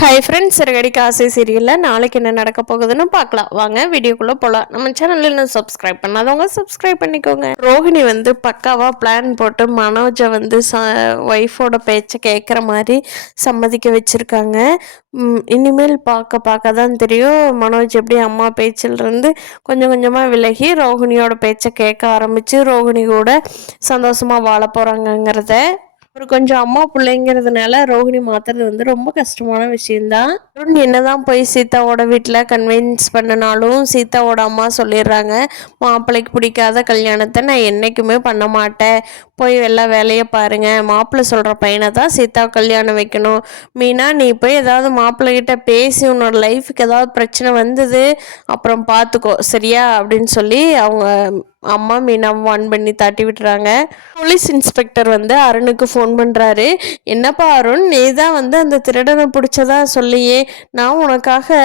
Hi friends, Siragadikka ஆசை சீரியலில் நாளைக்கு என்ன நடக்க போகுதுன்னு பார்க்கலாம். வாங்க வீடியோக்குள்ளே போகலாம். நம்ம சேனலில் இன்னும் சப்ஸ்கிரைப் பண்ணாதவங்க சப்ஸ்கிரைப் பண்ணிக்கோங்க. ரோஹிணி பக்காவாக பிளான் போட்டு மனோஜை ஒய்ஃபோட பேச்சை கேட்குற மாதிரி சம்மதிக்க வச்சுருக்காங்க. இனிமேல் பார்க்க தான் தெரியும் மனோஜ் எப்படி அம்மா பேச்சிலிருந்து கொஞ்சம் கொஞ்சமாக விலகி ரோஹிணியோட பேச்சை கேட்க ஆரம்பித்து ரோஹிணி கூட சந்தோஷமாக வாழ போகிறாங்கங்கிறத. ஒரு கொஞ்சம் அம்மா பிள்ளைங்கிறதுனால ரோஹிணி மாத்துறது ரொம்ப கஷ்டமான விஷயம்தான். அருண் என்னதான் போய் சீதாவோட வீட்டில் கன்வின்ஸ் பண்ணினாலும் சீதாவோட அம்மா சொல்லிடுறாங்க, மாப்பிள்ளைக்கு பிடிக்காத கல்யாணத்தை நான் என்றைக்குமே பண்ண மாட்டேன், போய் எல்லா வேலையை பாருங்க, மாப்பிள்ளை சொல்கிற பையனை தான் சீதா கல்யாணம் வைக்கணும். மீனா நீ போய் ஏதாவது மாப்பிள்ளைகிட்ட பேசி உன்னோட லைஃபுக்கு ஏதாவது பிரச்சனை வந்தது அப்புறம் பார்த்துக்கோ சரியா அப்படின்னு சொல்லி அவங்க அம்மா மீனாவை வான் பண்ணி தாட்டி விட்டுறாங்க. போலீஸ் இன்ஸ்பெக்டர் அருணுக்கு ஃபோன் பண்ணுறாரு. என்னப்பா அருண், நீ தான் அந்த திருடனை பிடிச்சதா சொல்லியே, நான் உனக்காக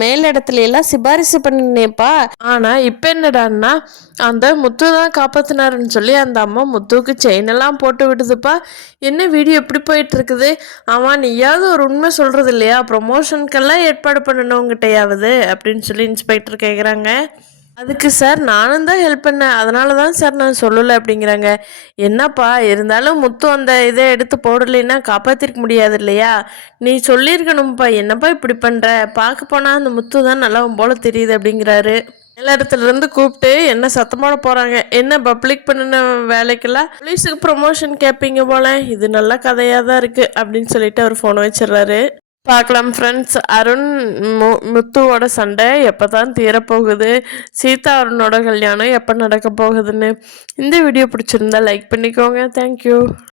மேலிடத்துல எல்லாம் சிபாரிசு பண்ணினேப்பா. ஆனால் இப்போ என்னடான்னா அந்த முத்து தான் காப்பாற்றினாருன்னு சொல்லி அந்த அம்மா முத்துவுக்கு செயின் எல்லாம் போட்டு விடுதுப்பா. என்ன வீடியோ எப்படி போயிட்டு இருக்குது? ஆமாம், நீயாவது ஒரு உண்மை சொல்கிறது இல்லையா? ப்ரொமோஷனுக்கெல்லாம் ஏற்பாடு பண்ணணுங்கிட்டையாவது அப்படின்னு சொல்லி இன்ஸ்பெக்டர் கேட்குறாங்க. அதுக்கு சார் நானும் தான் ஹெல்ப் பண்ணேன், அதனால தான் சார் நான் சொல்லலை அப்படிங்கிறாங்க. என்னப்பா இருந்தாலும் முத்து அந்த இதை எடுத்து போடலைன்னா காப்பாற்றிருக்க முடியாது இல்லையா? நீ சொல்லியிருக்கணும்ப்பா, என்னப்பா இப்படி பண்ணுற? பார்க்க போனால் அந்த முத்து தான் நல்லா போல தெரியுது அப்படிங்கிறாரு. எல்லா இடத்துலேருந்து கூப்பிட்டு என்ன சத்தமோட போகிறாங்க. என்ன பப்ளிக் பண்ணின வேலைக்கெல்லாம் போலீஸுக்கு ப்ரொமோஷன் கேட்பீங்க போல, இது நல்ல கதையாக தான் இருக்குது அப்படின்னு சொல்லிட்டு அவர் ஃபோனை வச்சிடுறாரு. பார்க்கலாம் ஃப்ரெண்ட்ஸ், அருண் முத்துவோட சண்டை எப்போ தான் தீரப்போகுது, சீதா அருணோட கல்யாணம் எப்போ நடக்க போகுதுன்னு. இந்த வீடியோ பிடிச்சிருந்தா லைக் பண்ணிக்கோங்க. தேங்க்யூ.